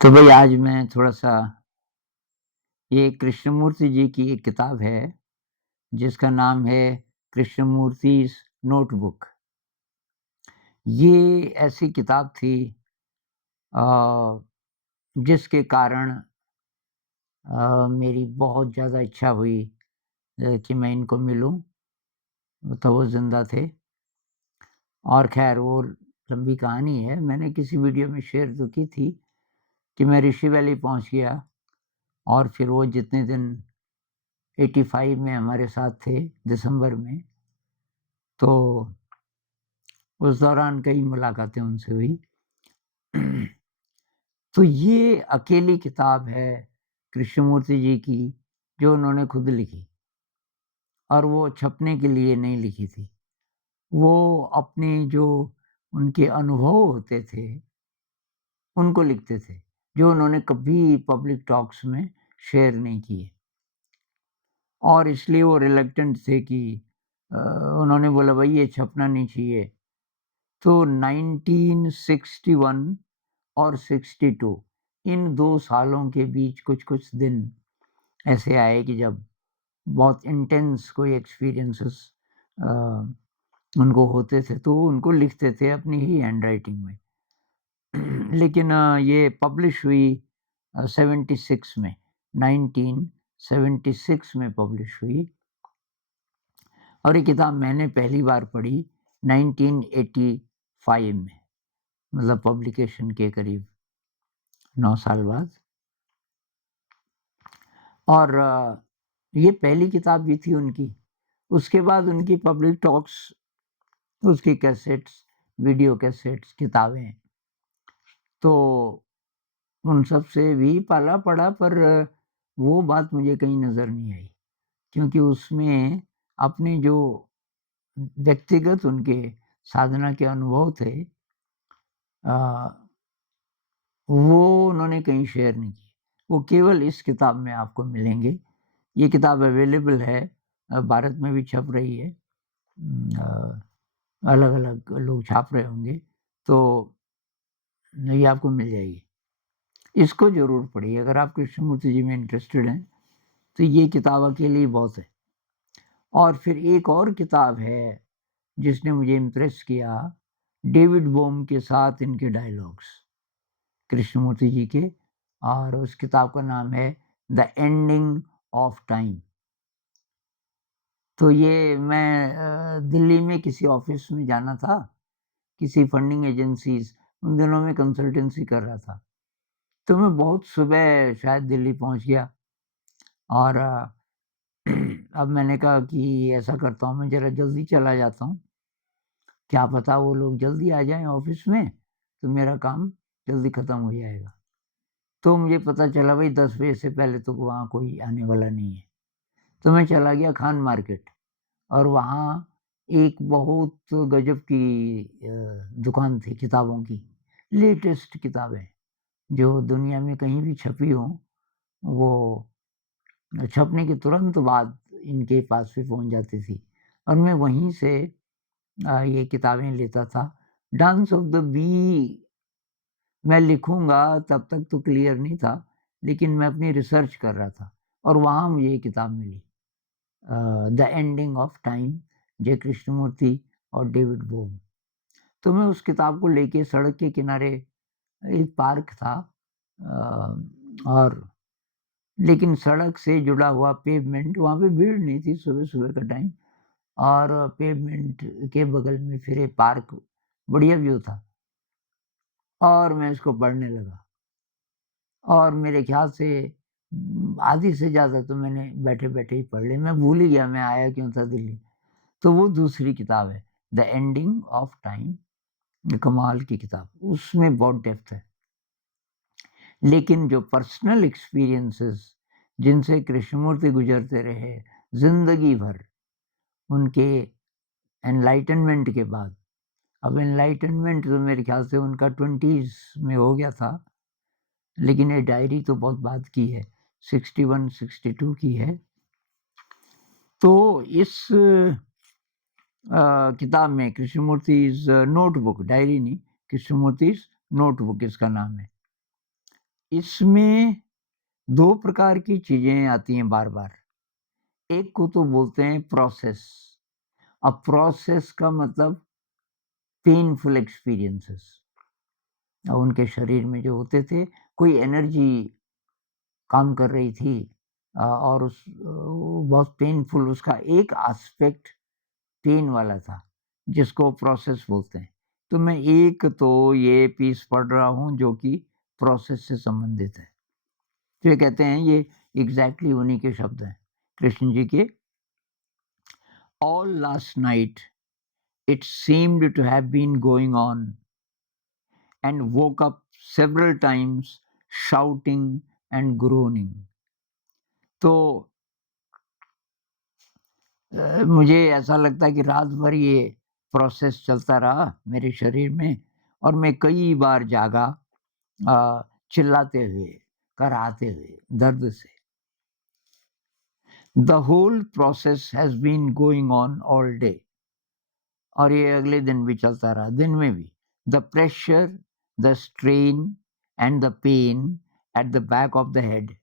तो भाई आज मैं थोड़ा-सा ये कृष्णमूर्ति जी की एक किताब है, जिसका नाम है कृष्णमूर्तिज़ नोटबुक। ये ऐसी किताब थी अ, जिसके कारण मेरी बहुत ज़्यादा इच्छा हुई कि मैं इनको मिलूँ, तो वो ज़िंदा थे और ख़ैर वो लंबी कहानी है। मैंने किसी वीडियो में शेयर तो की थी कि मैं ऋषि वैली पहुँच गया और फिर वो जितने दिन 85 में हमारे साथ थे दिसंबर में, तो उस दौरान कई मुलाकातें उनसे हुई। तो ये अकेली किताब है कृष्णमूर्ति जी की जो उन्होंने खुद लिखी और वो छपने के लिए नहीं लिखी थी। वो अपने जो उनके अनुभव होते थे, उनको लिखते थे, जो उन्होंने कभी पब्लिक टॉक्स में शेयर नहीं किए और इसलिए वो रिलक्टेंट थे कि उन्होंने बोला भई ये छपना नहीं चाहिए। तो 1961 और 62 इन 2 सालों के बीच कुछ-कुछ दिन ऐसे आए कि जब बहुत इंटेंस कोई एक्सपीरियंसेस अ, उनको होते थे, तो वो उनको लिखते थे अपनी ही हैंडराइटिंग में। लेकिन ये पब्लिश हुई 76 में, 1976 में पब्लिश हुई और ये किताब मैंने पहली बार पढ़ी 1985 में, मतलब पब्लिकेशन के करीब 9 साल बाद। और ये पहली किताब भी थी उनकी। उसके बाद उनकी पब्लिक टॉक्स, उसकी कैसेट्स, वीडियो कैसेट्स, किताबें, तो उन सब से भी पाला पड़ा पर वो बात मुझे कहीं नज़र नहीं आई। क्योंकि उसमें अपने जो व्यक्तिगत उनके साधना के अनुभव थे अ, वो उन्होंने कहीं शेयर नहीं किए। वो केवल इस किताब में आपको मिलेंगे। ये किताब अवेलेबल है, भारत में भी छप रही है। अलग-अलग लोग छाप रहे होंगे, तो ये आपको मिल जाएगी। इसको ज़रूर पढ़िए, अगर आप कृष्णमूर्ति जी में इंटरेस्टेड हैं, तो ये किताब अकेले ही बहुत है। और फिर एक और किताब है, जिसने मुझे इम्प्रेस किया, डेविड बोहम के साथ इनके डायलॉग्स, कृष्णमूर्ति जी के, और उस किताब का नाम है द एंडिंग ऑफ टाइम। तो ये मैं दिल्ली में किसी ऑफ़िस में जाना था, किसी फंडिंग एजेंसीज़, उन दिनों में कंसल्टेंसी कर रहा था। तो मैं बहुत सुबह शायद दिल्ली पहुँच गया और अब मैंने कहा कि ऐसा करता हूँ, मैं ज़रा जल्दी चला जाता हूँ, क्या पता वो लोग जल्दी आ जाएँ ऑफ़िस में, तो मेरा काम जल्दी खत्म हो जाएगा। तो मुझे पता चला भई 10 बजे से पहले तो वहाँ कोई आने वाला नहीं है। तो मैं चला गया खान मार्केट और वहाँ एक बहुत गज़ब की दुकान थी किताबों की, लेटेस्ट किताबें, जो दुनिया में कहीं भी छपी हों, वो छपने के तुरंत बाद इनके पास भी पहुँच जाती थी और मैं वहीं से ये किताबें लेता था। डांस ऑफ द बी मैं लिखूँगा तब तक तो क्लियर नहीं था, लेकिन मैं अपनी रिसर्च कर रहा था और वहाँ मुझे ये किताब मिली, द एंडिंग ऑफ टाइम, जे कृष्णमूर्ति और डेविड बोहम। तो मैं उस किताब को लेके सड़क के किनारे, एक पार्क था और लेकिन सड़क से जुड़ा हुआ पेवमेंट, वहाँ पे भीड़ नहीं थी सुबह-सुबह का टाइम और पेवमेंट के बगल में फिर एक पार्क, बढ़िया व्यू था और मैं इसको पढ़ने लगा और मेरे ख़्याल से आधी से ज़्यादा तो मैंने बैठे-बैठे ही पढ़ ली। मैं भूल ही गया मैं आया क्यों था दिल्ली। तो वो दूसरी किताब है, द एंडिंग ऑफ टाइम, कमाल की किताब, उसमें बहुत डेप्थ है। लेकिन जो पर्सनल एक्सपीरियंसेस जिनसे कृष्णमूर्ति गुज़रते रहे ज़िंदगी भर, उनके एनलाइटनमेंट के बाद, अब एनलाइटनमेंट तो मेरे ख़्याल से उनका 20s में हो गया था, लेकिन ये डायरी तो बहुत बाद की है, 61-62 की है। तो इस किताब में कृष्णमूर्तिज़ नोटबुक, डायरी नहीं, कृष्णमूर्तिज़ नोटबुक इसका नाम है। इसमें 2 प्रकार की चीज़ें आती हैं बार-बार। एक को तो बोलते हैं प्रोसेस। अब प्रोसेस का मतलब पेनफुल एक्सपीरियंसेस। उनके शरीर में जो होते थे, कोई एनर्जी काम कर रही थी और वो बहुत पेनफुल उसका एक एस्पेक्ट पेन वाला था, जिसको प्रोसेस बोलते हैं। तो मैं एक तो ये पीस पढ़ रहा हूँ जो कि प्रोसेस से संबंधित है। तो ये कहते हैं ये एग्ज़ैक्टली उन्हीं के शब्द हैं, कृष्ण जी के। All last night it seemed to have been going on and woke up several times shouting and groaning. तो मुझे ऐसा लगता है कि रात भर ये प्रोसेस चलता रहा मेरे शरीर में और मैं कई बार जागा चिल्लाते हुए, कराहते हुए, दर्द से। The whole process has been going on all day. और ये अगले दिन भी चलता रहा, दिन में भी। The pressure, the strain and the pen at the back of the head.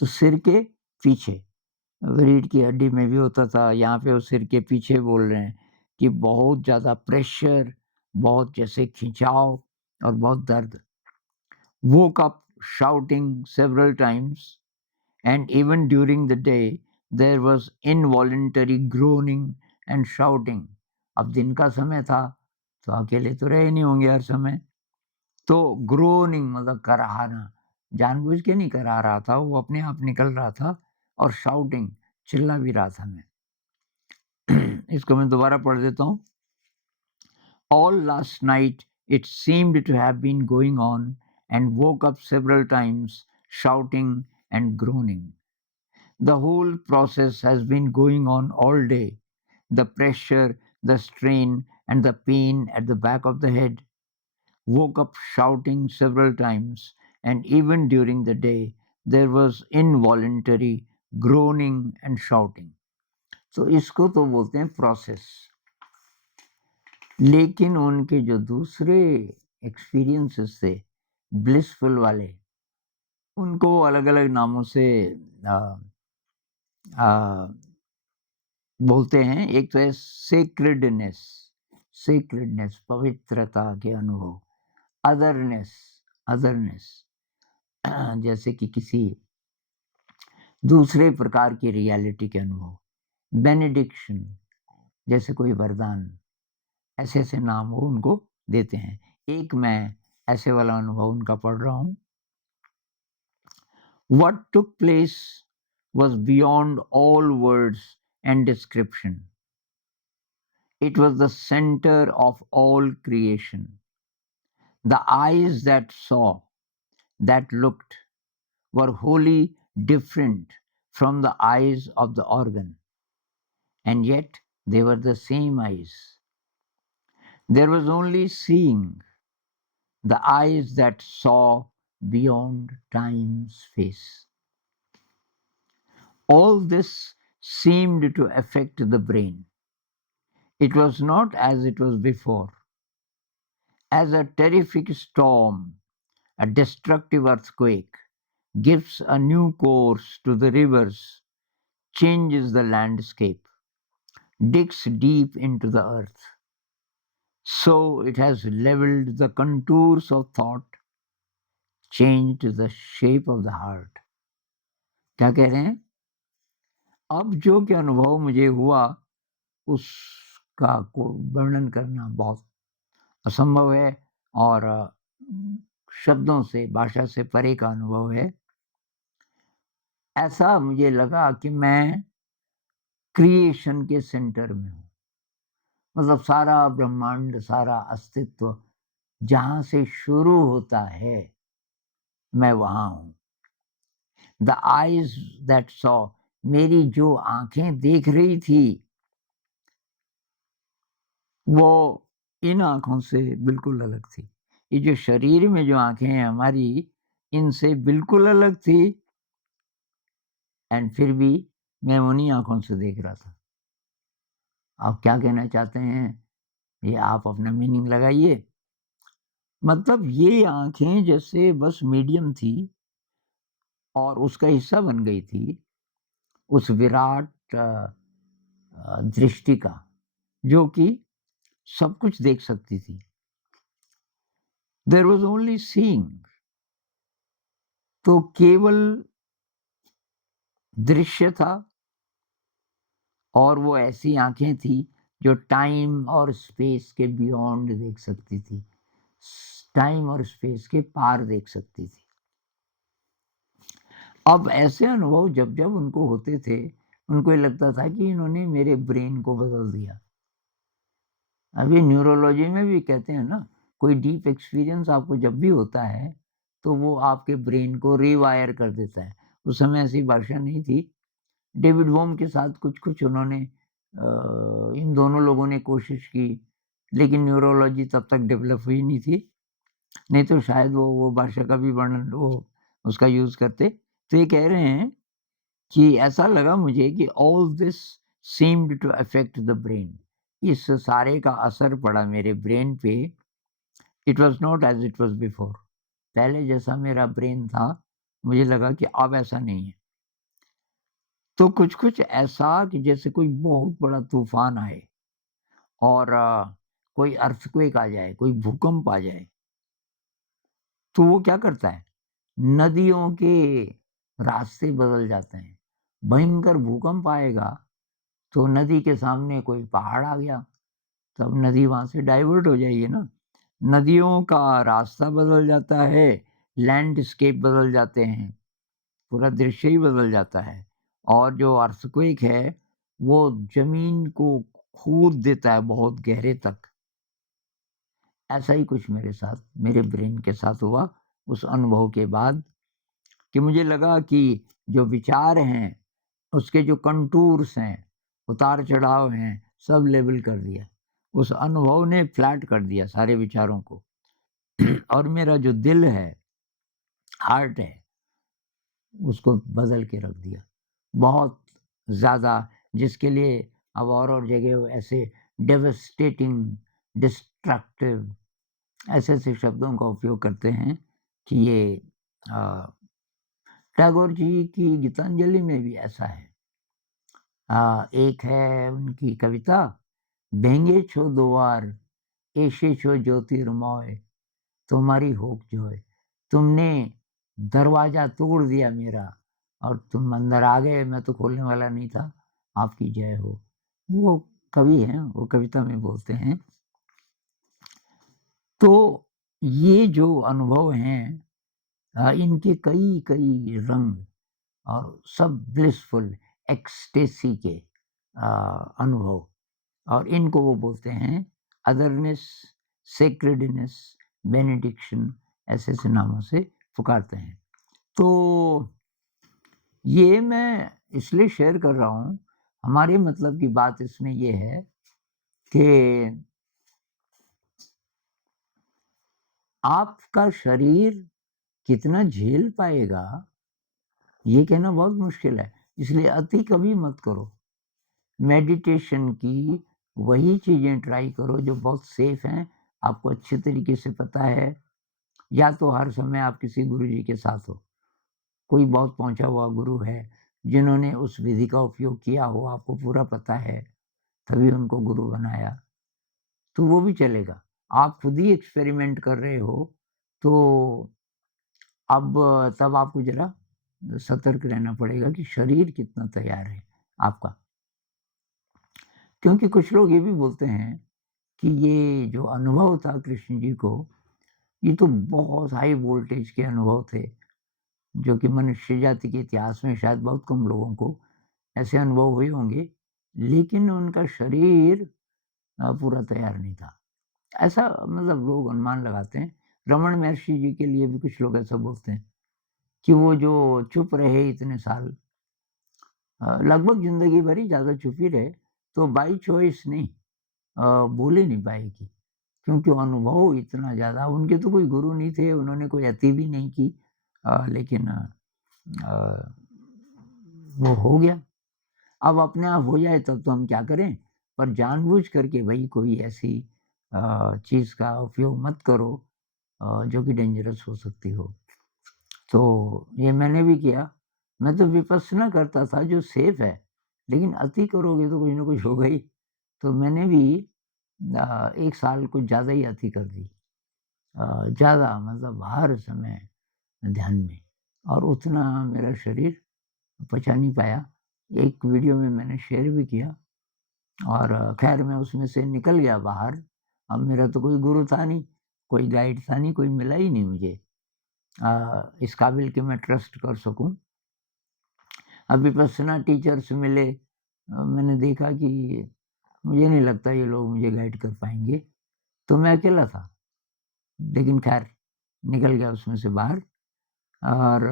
तो सिर के पीछे, रीढ़ की हड्डी में भी होता था, यहाँ पे वो सिर के पीछे बोल रहे हैं कि बहुत ज़्यादा प्रेशर, बहुत जैसे खिंचाव और बहुत दर्द। Woke up shouting several times, and even during the day there was involuntary groaning and shouting. अब दिन का समय था, तो अकेले तो रहे नहीं होंगे हर समय। तो ग्रोनिंग मतलब कराहना, जानबूझ के नहीं करा रहा था, वो अपने आप निकल रहा था। और शाउटिंग, चिल्ला भी रहा था मैं। इसको मैं दोबारा पढ़ देता हूँ। All last night it seemed to have been going on, and woke up several times, shouting and groaning. The whole process has been going on all day. The pressure, the strain, and the pain at the back of the head. Woke up shouting several times, and even during the day, there was involuntary groaning and shouting. So इसको तो बोलते हैं process. लेकिन उनके जो दूसरे experiences थे, blissful वाले, उनको अलग-अलग नामों से अ अ, बोलते हैं। एक तो है सेक्रेडनेस, सेक्रेडनेस पवित्रता के अनुभव, अदरनेस, अदरनेस जैसे कि किसी दूसरे प्रकार की रियलिटी के अनुभव, बेनेडिक्शन जैसे कोई वरदान, ऐसे-ऐसे नाम वो उनको देते हैं। एक मैं ऐसे वाला अनुभव उनका पढ़ रहा हूँ। What took place was beyond all words and description. It was the center of all creation. The eyes that saw, that looked, were wholly different from the eyes of the organ, and yet they were the same eyes. There was only seeing, the eyes that saw beyond time's face. All this seemed to affect the brain. It was not as it was before. As a terrific storm, a destructive earthquake, gives a new course to the rivers, changes the landscape, digs deep into the earth. So it has leveled the contours of thought, changed the shape of the heart. क्या कह रहे हैं? अब जो कि अनुभव मुझे हुआ, उसका को वर्णन करना बहुत असंभव है और शब्दों से, भाषा से परे का अनुभव है। ऐसा मुझे लगा कि मैं क्रिएशन के सेंटर में हूँ। मतलब सारा ब्रह्मांड, सारा अस्तित्व जहाँ से शुरू होता है, मैं वहाँ हूँ। द आइज़ दैट सॉ, मेरी जो आँखें देख रही थी, वो इन आँखों से बिल्कुल अलग थी। ये जो शरीर में जो आँखें हैं हमारी, इनसे बिल्कुल अलग थी। एंड फिर भी मैं उन्हीं आँखों से देख रहा था। आप क्या कहना चाहते हैं? ये आप अपना मीनिंग लगाइए। मतलब ये आँखें जैसे बस मीडियम थी और उसका हिस्सा बन गई थी, उस विराट दृष्टि का, जो कि सब कुछ देख सकती थी। देयर वाज़ ओनली सीइंग, तो केवल दृश्य था और वो ऐसी आँखें थी जो टाइम और स्पेस के बियॉन्ड देख सकती थी। टाइम और स्पेस के पार देख सकती थी। अब ऐसे अनुभव जब-जब उनको होते थे, उनको ये लगता था कि इन्होंने मेरे ब्रेन को बदल दिया। अब ये न्यूरोलॉजी में भी कहते हैं ना, कोई डीप एक्सपीरियंस आपको जब भी होता है, तो वो आपके ब्रेन को रीवायर कर देता है। उस समय ऐसी भाषा नहीं थी। डेविड बोहम के साथ कुछ-कुछ उन्होंने इन दोनों लोगों ने कोशिश की, लेकिन न्यूरोलॉजी तब तक डेवलप हुई नहीं थी। नहीं तो शायद वो भाषा का भी वर्णन वो उसका यूज़ करते। तो ये कह रहे हैं कि ऐसा लगा मुझे कि all this seemed to affect the brain. इस सारे का असर पड़ा मेरे ब्रेन पे। It was not as it was before. पहले जैसा मेरा ब्रेन था, मुझे लगा कि अब ऐसा नहीं है। तो कुछ-कुछ ऐसा कि जैसे कोई बहुत बड़ा तूफ़ान आए और कोई अर्थक्वेक आ जाए, कोई भूकंप आ जाए, तो वो क्या करता है, नदियों के रास्ते बदल जाते हैं। भयंकर भूकंप आएगा, तो नदी के सामने कोई पहाड़ आ गया, तब नदी वहाँ से डाइवर्ट हो जाएगी ना। नदियों का रास्ता बदल जाता है, लैंडस्केप बदल जाते हैं, पूरा दृश्य ही बदल जाता है। और जो अर्थक्वेक है, वो ज़मीन को खोद देता है बहुत गहरे तक। ऐसा ही कुछ मेरे साथ, मेरे ब्रेन के साथ हुआ उस अनुभव के बाद कि मुझे लगा कि जो विचार हैं, उसके जो कंटूर्स हैं, उतार-चढ़ाव हैं, सब लेवल कर दिया। उस अनुभव ने फ्लैट कर दिया सारे विचारों को। और मेरा जो दिल है, हार्ट है, उसको बदल के रख दिया। बहुत ज़्यादा, जिसके लिए अब और जगह वो ऐसे डेवास्टेटिंग, डिस्ट्रक्टिव ऐसे-ऐसे शब्दों का उपयोग करते हैं कि ये अ, टैगोर जी की गीतांजलि में भी ऐसा है। एक है उनकी कविता, "भेंगे छो दुआर, ऐसे छो ज्योतिर्मय, तुम्हारी होक जोय।" तुमने दरवाज़ा तोड़ दिया मेरा और तुम अंदर आ गए, मैं तो खोलने वाला नहीं था, आपकी जय हो। वो कवि हैं, वो कविता में बोलते हैं। तो ये जो अनुभव हैं, इनके कई-कई रंग और सब ब्लिसफुल एक्सटेसी के अनुभव, और इनको वो बोलते हैं अदरनेस, सेक्रेडनेस, बेनेडिक्शन, ऐसे-ऐसे नामों से पुकारते हैं। तो ये मैं इसलिए शेयर कर रहा हूँ, हमारे मतलब की बात इसमें ये है कि आपका शरीर कितना झेल पाएगा, ये कहना बहुत मुश्किल है। इसलिए अति कभी मत करो। मेडिटेशन की वही चीज़ें ट्राई करो जो बहुत सेफ हैं, आपको अच्छे तरीके से पता है, या तो हर समय आप किसी गुरुजी के साथ हो। कोई बहुत पहुँचा हुआ गुरु है, जिन्होंने उस विधि का उपयोग किया हो, आपको पूरा पता है, तभी उनको गुरु बनाया, तो वो भी चलेगा। आप खुद ही एक्सपेरिमेंट कर रहे हो, तो अब तब आपको ज़रा सतर्क रहना पड़ेगा कि शरीर कितना तैयार है आपका। क्योंकि कुछ लोग ये भी बोलते हैं कि ये जो अनुभव था कृष्ण जी को, ये तो बहुत हाई वोल्टेज के अनुभव थे, जो कि मनुष्य जाति के इतिहास में शायद बहुत कम लोगों को ऐसे अनुभव हुए होंगे, लेकिन उनका शरीर पूरा तैयार नहीं था। ऐसा मतलब लोग अनुमान लगाते हैं। रमन महर्षि जी के लिए भी कुछ लोग ऐसा बोलते हैं कि वो जो चुप रहे इतने साल, लगभग ज़िंदगी भर ही ज़्यादा चुप ही रहे, तो बाय चॉइस नहीं, बोल ही नहीं पाए कि, क्योंकि वो अनुभव इतना ज़्यादा, उनके तो कोई गुरु नहीं थे, उन्होंने कोई अति भी नहीं की, लेकिन अ, वो हो गया। अब अपने आप हो जाए तब तो हम क्या करें? पर जानबूझ करके भई कोई ऐसी चीज़ का उपयोग मत करो, जो कि डेंजरस हो सकती हो। तो ये मैंने भी किया। मैं तो विपश्यना करता था जो सेफ है, लेकिन अति करोगे तो कुछ न कुछ होगा ही। तो मैंने भी 1 साल कुछ ज़्यादा ही अति कर दी। ज़्यादा मतलब हर समय ध्यान में, और उतना मेरा शरीर पचा नहीं पाया। एक वीडियो में मैंने शेयर भी किया, और ख़ैर मैं उसमें से निकल गया बाहर। अब मेरा तो कोई गुरु था नहीं, कोई गाइड था नहीं, कोई मिला ही नहीं मुझे इस काबिल कि मैं ट्रस्ट कर सकूँ। अब विपश्यना टीचर्स मिले, मैंने देखा कि मुझे नहीं लगता ये लोग मुझे गाइड कर पाएँगे, तो मैं अकेला था। लेकिन ख़ैर निकल गया उसमें से बाहर। और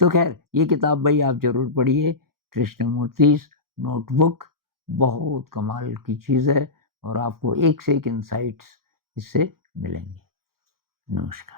तो ख़ैर ये किताब भाई आप ज़रूर पढ़िए, कृष्णमूर्तिज़ नोटबुक, बहुत कमाल की चीज़ है, और आपको एक से एक इनसाइट्स इससे मिलेंगे। नमस्कार।